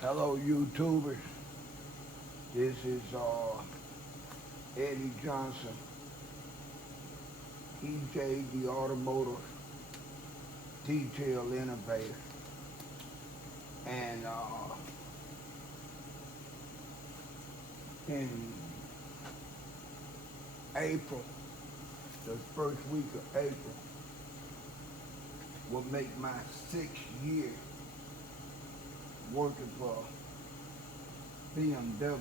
Hello, YouTubers. This is Eddie Johnson, EJ, the Automotive Detail Innovator. And in April, the first week of April, will make my 6th year working for BMW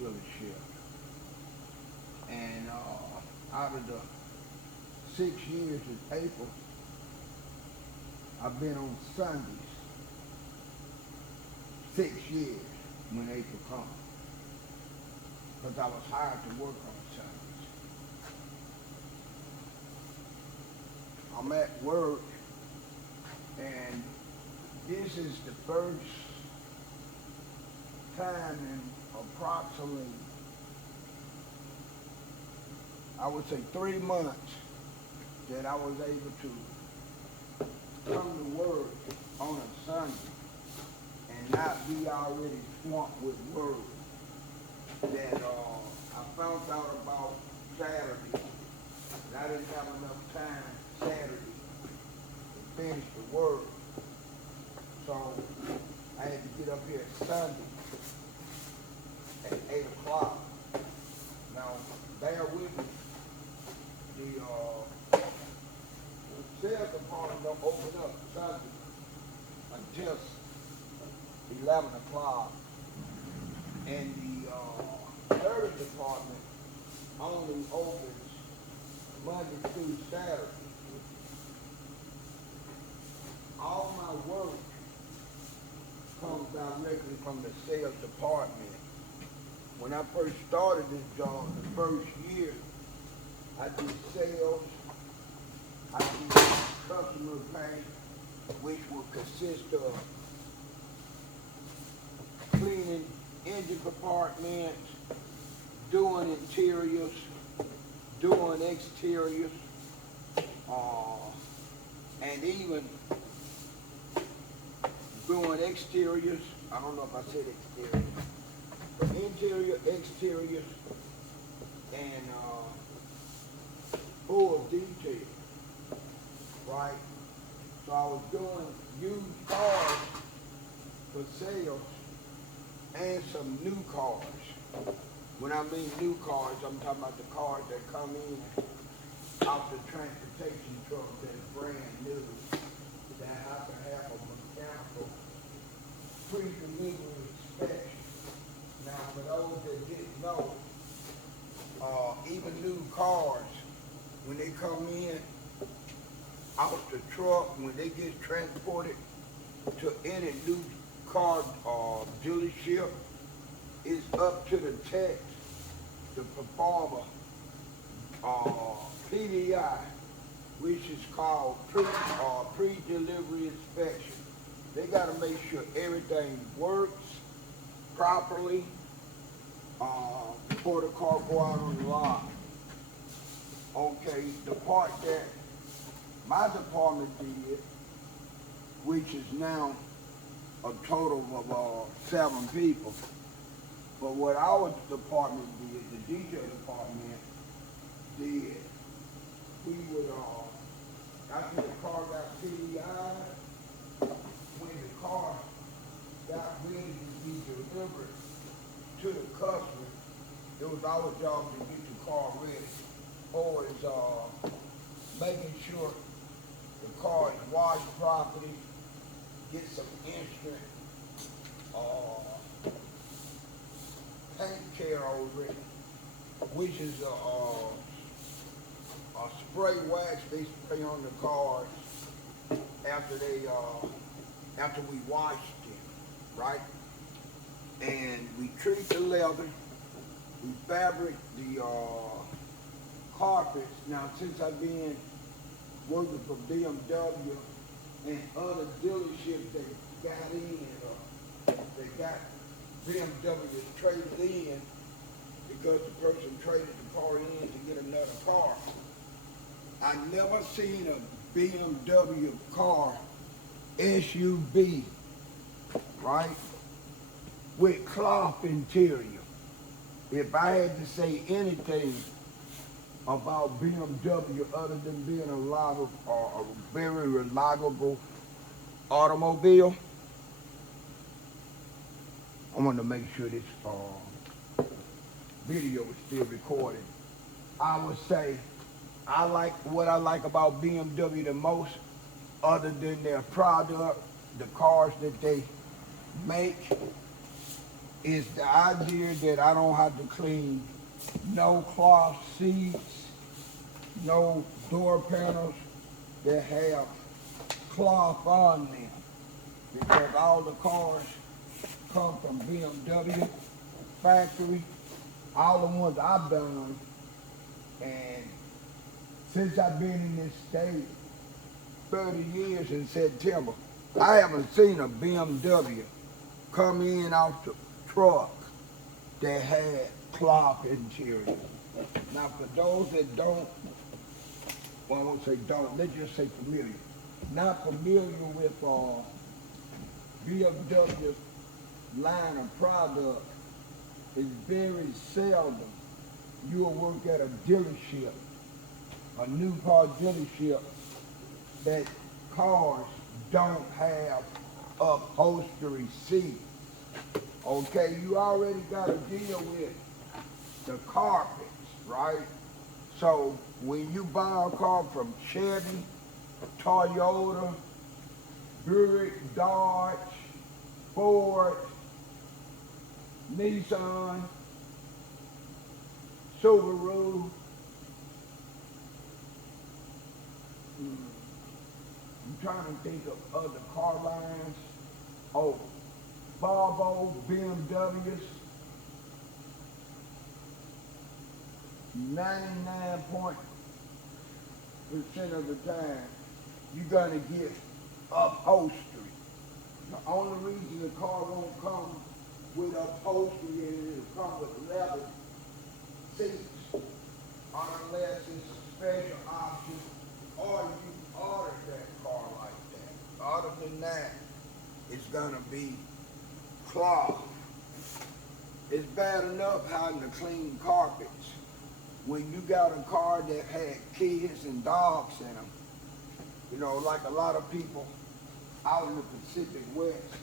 dealership. And out of the 6 years in April, I've been on Sundays 6 years when April comes, because I was hired to work on Sundays. I'm at work, and this is the first time in approximately, I would say 3 months, that I was able to come to work on a Sunday and not be already swamped with work that I found out about Saturday, that I didn't have enough time Saturday to finish the work. So I had to get up here Sunday at 8 o'clock. Now, bear with me. The sales department don't open up Sunday until 11 o'clock. And the service department only opens Monday through Saturday. All my work comes directly from the sales department. When I first started this job, the first year, I did sales, I did customer pay, which would consist of cleaning engine compartments, doing interiors, doing exteriors, and even doing exteriors. I don't know if I said exteriors, but interior, exteriors, and full detail, right? So I was doing used cars for sales and some new cars. When I mean new cars, I'm talking about the cars that come in off the transportation truck that's brand new, that have to have a mechanical pre-delivery inspection. Now, for those that didn't know, even new cars, when they come in out the truck, when they get transported to any new car dealership, it's up to the tech to perform a PDI, which is called pre-delivery inspection. They got to make sure everything works properly before the car go out on the lot. Okay, the part that my department did, which is now a total of 7 people, but what our department did, the detail department did, we would, after the car got PDI, when the car got ready to be delivered to the customer, it was our job to get the car ready. Or is making sure the car is washed properly, get some instant paint care over it, which is a spray wax they spray on the cars after we washed them, right? And we treat the leather, we fabric the carpets. Now, since I've been working for BMW and other dealerships that got in, they got BMW traded in because the person traded the car in to get another car. I never seen a BMW car SUV, right? with cloth interior. If I had to say anything about BMW other than being a very reliable automobile, I want to make sure this video is still recorded. I would say what I like about BMW the most, other than their product, the cars that they make, is the idea that I don't have to clean no cloth seats, no door panels that have cloth on them, because all the cars come from BMW factory, all the ones I've done, and since I've been in this state 30 years in September, I haven't seen a BMW come in off the truck that had cloth interior. Now for those that don't, well I won't say don't, let's just say familiar, not familiar with BMW line of product, it's very seldom you'll work at a dealership, a new car dealership, that cars don't have upholstery seats. Okay, you already got to deal with the carpets, right? So when you buy a car from Chevy, Toyota, Buick, Dodge, Ford, Nissan, Subaru, I'm trying to think of other car lines. Oh, Volvo, BMWs, 99% of the time, you're gonna get upholstery. The only reason the car won't come with upholstery is it'll come with leather seats, unless it's a special option or you order that car like that. Other than that, it's gonna be cloth. It's bad enough having to clean carpets. When you got a car that had kids and dogs in them, you know, like a lot of people out in the Pacific West,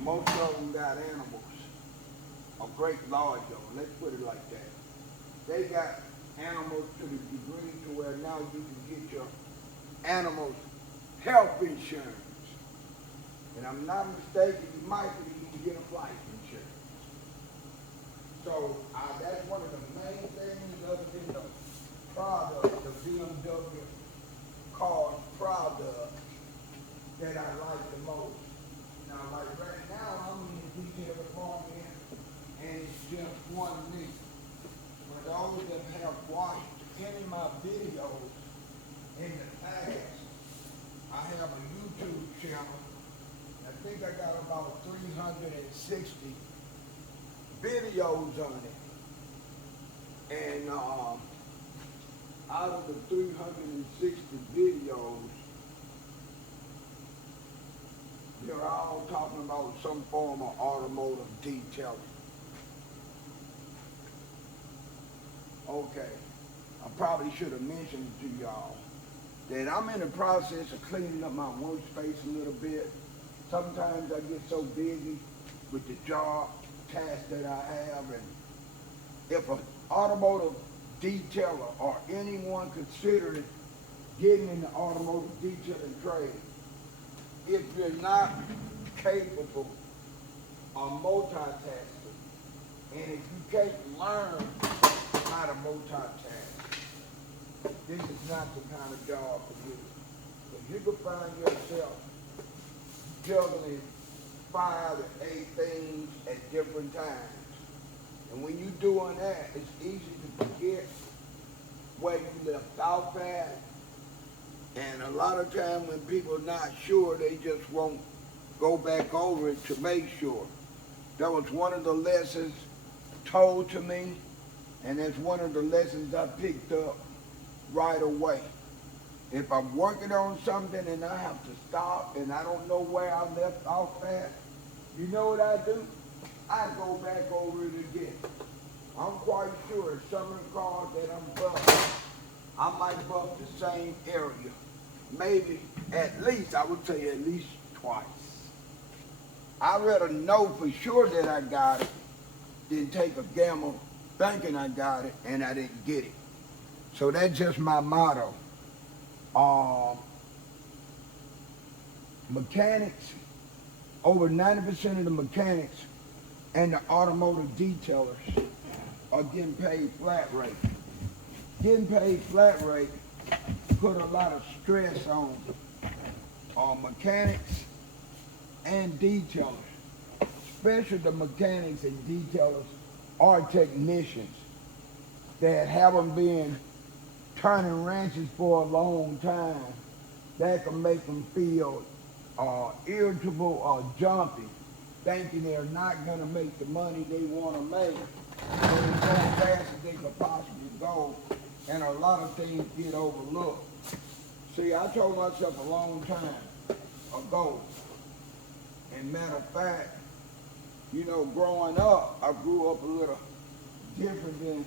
most of them got animals, a great large of them, let's put it like that. They got animals to the degree to where now you can get your animals health insurance. And I'm not mistaken, you might even get a life insurance. So that's one of the main things other than the product, the BMW car's product, that I like the most. Now, like right now, I'm in the detail department, and it's just one me. For those that have watched any of my videos in the past, I have a YouTube channel. I think I got about 360 videos on it. And out of the 360 videos, they're all talking about some form of automotive detailing. Okay, I probably should have mentioned to y'all that I'm in the process of cleaning up my workspace a little bit. Sometimes I get so busy with the job tasks that I have, and if an automotive detailer or anyone considering getting in the automotive detailing trade, if you're not capable of multitasking, and if you can't learn how to multitask, this is not the kind of job for you. If you can find yourself juggling 5 to 8 things at different times, and when you're doing that, it's easy to forget where you left off at. And a lot of times when people are not sure, they just won't go back over it to make sure. That was one of the lessons told to me, and that's one of the lessons I picked up right away. If I'm working on something and I have to stop and I don't know where I left off at, You know what I do? I go back over it again. I'm quite sure some of the cars that I'm buffing, I might buff the same area. Maybe at least, I would say at least twice. I'd rather know for sure that I got it than take a gamble thinking I got it and I didn't get it. So that's just my motto. Mechanics, over 90% of the mechanics and the automotive detailers are getting paid flat rate. Getting paid flat rate put a lot of stress on mechanics and detailers, especially the mechanics and detailers are technicians that haven't been turning wrenches for a long time. That can make them feel irritable or jumpy, thinking they're not going to make the money they want to make. So they go as fast as they could possibly go, and a lot of things get overlooked. See, I told myself a long time ago, and matter of fact, you know, growing up, I grew up a little different than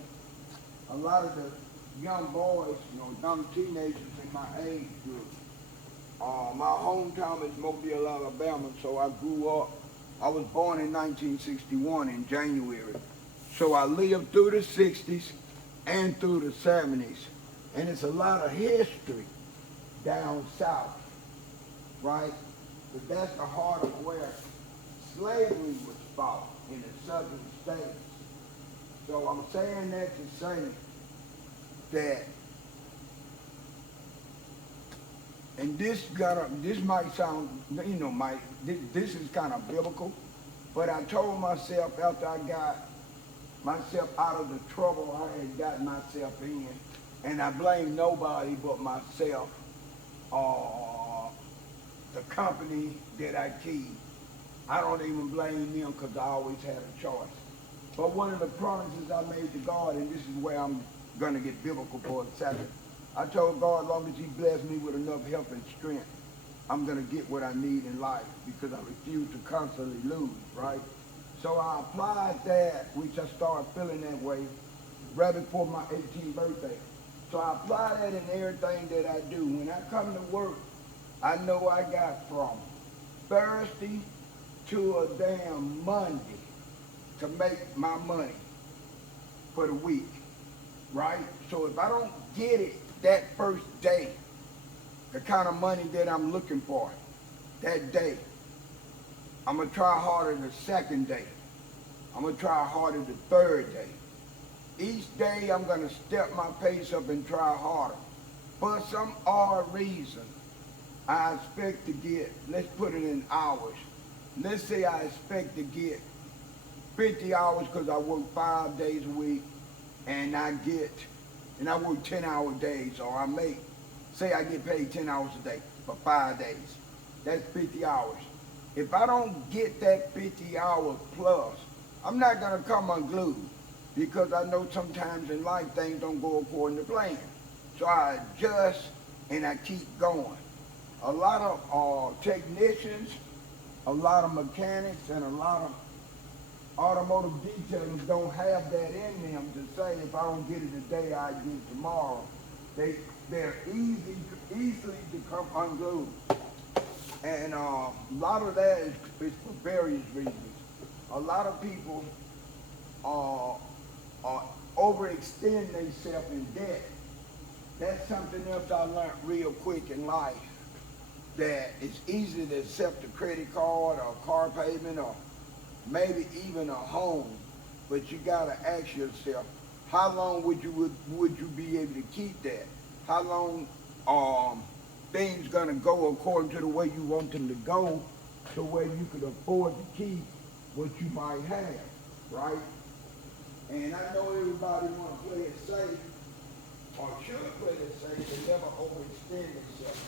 a lot of the young boys, you know, young teenagers in my age group. My hometown is Mobile, Alabama, so I grew up. I was born in 1961 in January. So I lived through the 60s and through the 70s. And it's a lot of history down south, right? But that's the heart of where slavery was fought in the southern states. So I'm saying that to say that, and this might sound, you know, this is kind of biblical, but I told myself after I got myself out of the trouble I had gotten myself in, and I blame nobody but myself, the company that I keep. I don't even blame them because I always had a choice. But one of the promises I made to God, and this is where I'm going to get biblical for a second, I told God, as long as he blessed me with enough health and strength, I'm going to get what I need in life because I refuse to constantly lose, right? So I applied that, which I started feeling that way right before my 18th birthday. So I apply that in everything that I do. When I come to work, I know I got from Thursday to a damn Monday to make my money for the week, right? So if I don't get it that first day, the kind of money that I'm looking for that day, I'm gonna try harder the second day. I'm gonna try harder the third day. Each day I'm gonna step my pace up and try harder. For some odd reason, I expect to get, let's put it in hours. Let's say I expect to get 50 hours because I work 5 days a week, and I work 10-hour days, or say I get paid 10 hours a day for 5 days. That's 50 hours. If I don't get that 50 hours plus, I'm not gonna come unglued because I know sometimes in life things don't go according to plan. So I adjust and I keep going. A lot of technicians, a lot of mechanics, and a lot of automotive detailers don't have that in them to say if I don't get it today, I get it tomorrow. They're easily to come unglued. And a lot of that is for various reasons. A lot of people overextend themselves in debt. That's something else I learned real quick in life, that it's easy to accept a credit card or a car payment or maybe even a home, but you gotta ask yourself, how long would you be able to keep that? How long things gonna go according to the way you want them to go, to where you could afford to keep what you might have, right? And I know everybody wanna play it safe, or should play it safe, and never overextend themselves.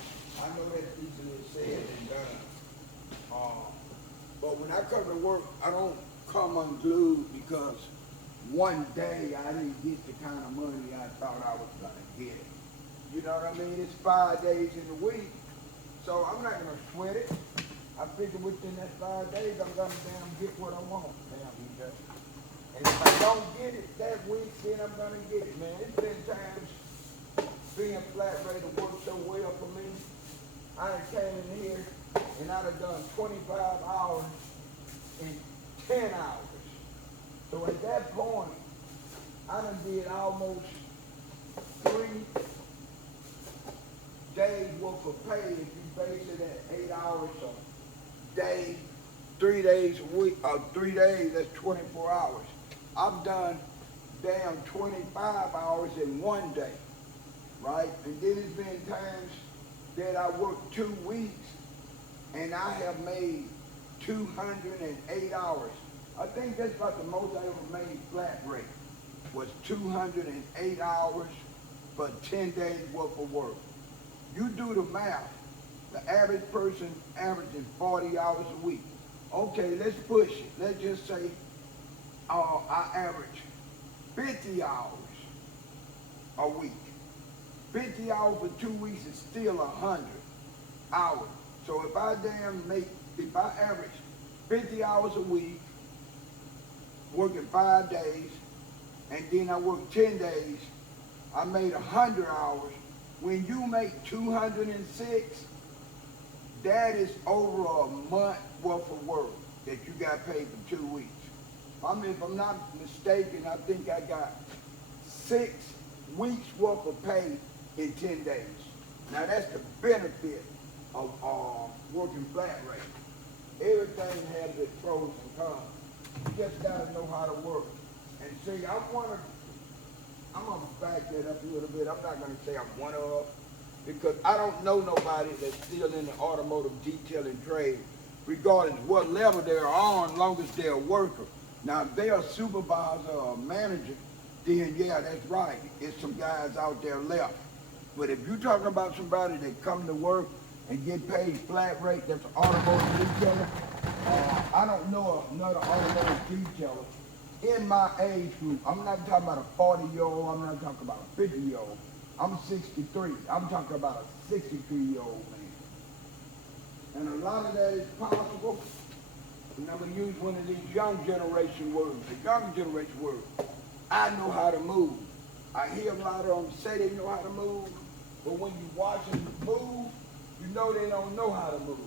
I know that's easily said and done. But when I come to work, I don't come unglued because one day I didn't get the kind of money I thought I was gonna get. You know what I mean? It's 5 days in the week, so I'm not gonna sweat it. I figure within that 5 days, I'm gonna damn get what I want. Damn, he does. And if I don't get it that week, then I'm gonna get it, man. It's been times being flat rate to work so well for me. I done came in here and I done done 25 hours in 10 hours. So at that point, I done did almost 3 days worth of pay if you base it at 8 hours a day, 3 days a week, 3 days, that's 24 hours. I've done damn 25 hours in 1 day, right? And then it's been times that I worked 2 weeks and I have made 208 hours. I think that's about the most I ever made flat rate, was 208 hours for 10 days worth of work. You do the math. The average person averages 40 hours a week. Okay, let's push it. Let's just say I average 50 hours a week. 50 hours for 2 weeks is still 100 hours. So if I average 50 hours a week, working 5 days, and then I work 10 days, I made 100 hours. When you make 206, that is over a month worth of work that you got paid for 2 weeks. I mean, if I'm not mistaken, I think I got 6 weeks worth of pay in 10 days. Now that's the benefit of working flat rate. Everything has its pros and cons. You just gotta know how to work. And see, I'm gonna back that up a little bit. I'm not gonna say I'm one of, because I don't know nobody that's still in the automotive detailing trade, regardless what level they're on, long as they're a worker. Now, if they're a supervisor or a manager, then yeah, that's right. It's some guys out there left. But if you're talking about somebody that come to work and get paid flat rate, that's an automotive detailer, I don't know another automotive detailer in my age group. I'm not talking about a 40-year-old, I'm not talking about a 50-year-old. I'm 63. I'm talking about a 63-year-old man. And a lot of that is possible. And I'm going to use one of these young generation words, the young generation word. I know how to move. I hear a lot of them say they know how to move, but when you watch them move, you know they don't know how to move.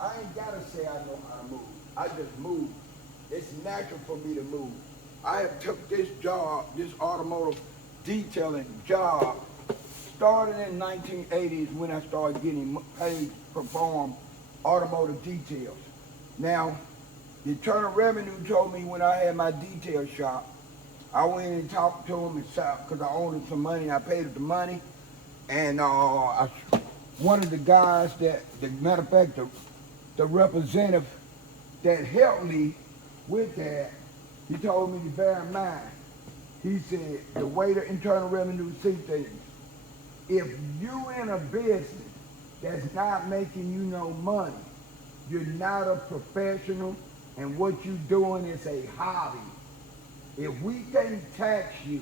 I ain't got to say I know how to move. I just move. It's natural for me to move. I have took this job, this automotive detailing job, started in the 1980s when I started getting paid to perform automotive details. Now, the Internal Revenue told me when I had my detail shop, I went in and talked to him because I owed him some money. I paid him the money, and one of the guys matter of fact, the representative that helped me with that, he told me to bear in mind. He said, the way the Internal Revenue see things, if you in a business that's not making you no money, you're not a professional, and what you're doing is a hobby. If we can't tax you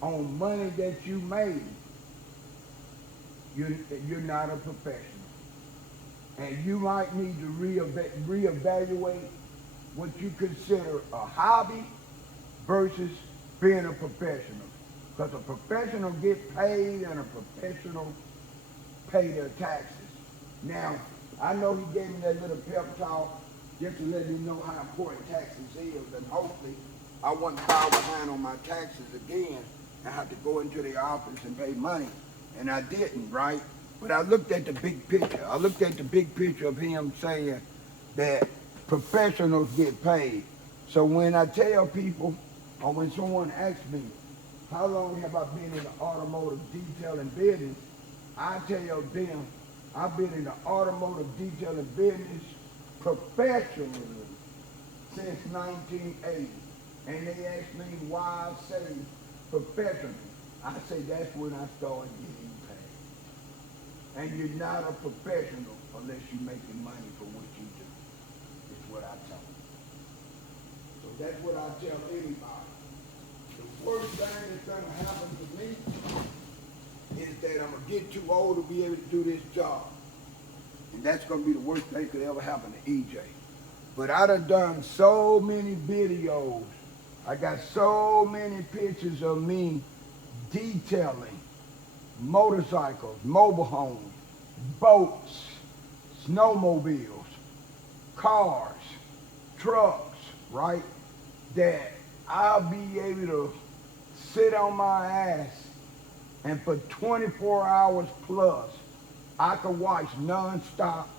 on money that you made, you're not a professional. And you might need to reevaluate what you consider a hobby versus being a professional. Because a professional get paid and a professional pay their taxes. Now, I know he gave me that little pep talk just to let me know how important taxes is, and hopefully I wouldn't fall behind on my taxes again and have to go into the office and pay money. And I didn't, right? But I looked at the big picture. I looked at the big picture of him saying that professionals get paid. So when I tell people, or when someone asks me, how long have I been in the automotive detailing business? I tell them, I've been in the automotive detailing business professionally since 1980. And they ask me why I say professional. I say that's when I started getting paid. And you're not a professional unless you're making money for what you do. It's what I tell them. So that's what I tell anybody. The worst thing that's going to happen to me is that I'm going to get too old to be able to do this job. And that's gonna be the worst thing could ever happen to EJ. But I done so many videos. I got so many pictures of me detailing motorcycles, mobile homes, boats, snowmobiles, cars, trucks, right? That I'll be able to sit on my ass and for 24 hours plus, I can watch non-stop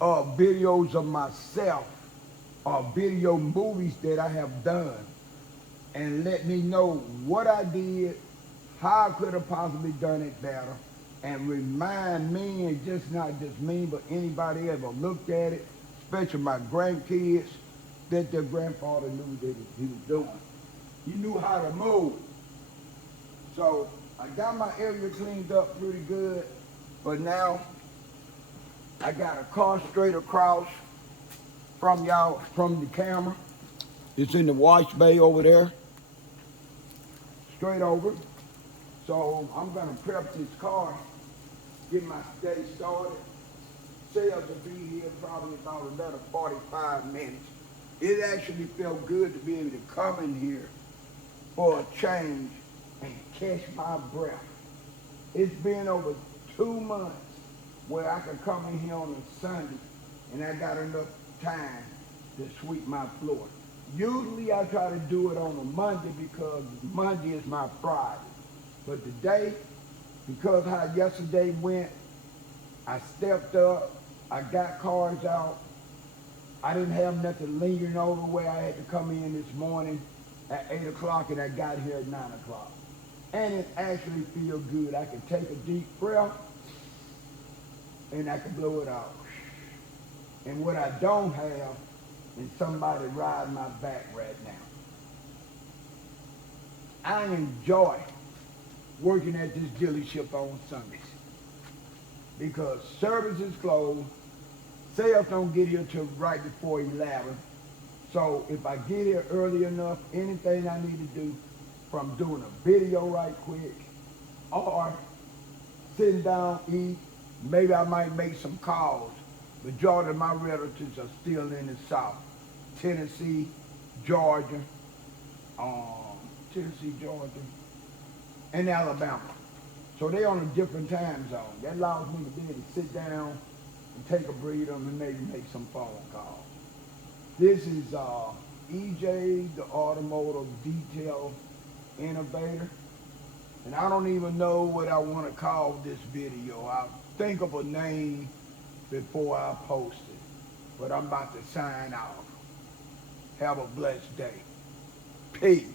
videos of myself or video movies that I have done and let me know what I did, how I could have possibly done it better, and remind me, and just not just me, but anybody ever looked at it, especially my grandkids, that their grandfather knew that he was doing. He knew how to move. So I got my area cleaned up pretty good, but now I got a car straight across from y'all, from the camera. It's in the wash bay over there, straight over. So I'm gonna prep this car, get my day started. Sales will be here probably about another 45 minutes. It actually felt good to be able to come in here for a change and catch my breath. It's been over 2 months where I could come in here on a Sunday and I got enough time to sweep my floor. Usually I try to do it on a Monday because Monday is my Friday. But today, because how yesterday went, I stepped up, I got cars out. I didn't have nothing lingering over where I had to come in this morning at 8 o'clock and I got here at 9 o'clock. And it actually feels good. I can take a deep breath and I can blow it out. And what I don't have is somebody riding my back right now. I enjoy working at this dealership on Sundays because service is closed. Sales don't get here till right before 11. So if I get here early enough, anything I need to do, from doing a video right quick, or sitting down, eat, maybe I might make some calls. Majority of my relatives are still in the South. Tennessee, Georgia, and Alabama. So they're on a different time zone. That allows me to be able to sit down and take a breather and maybe make some phone calls. This is EJ, the Automotive Detail Innovator. And I don't even know what I want to call this video. I'll think of a name before I post it. But I'm about to sign off. Have a blessed day. Peace.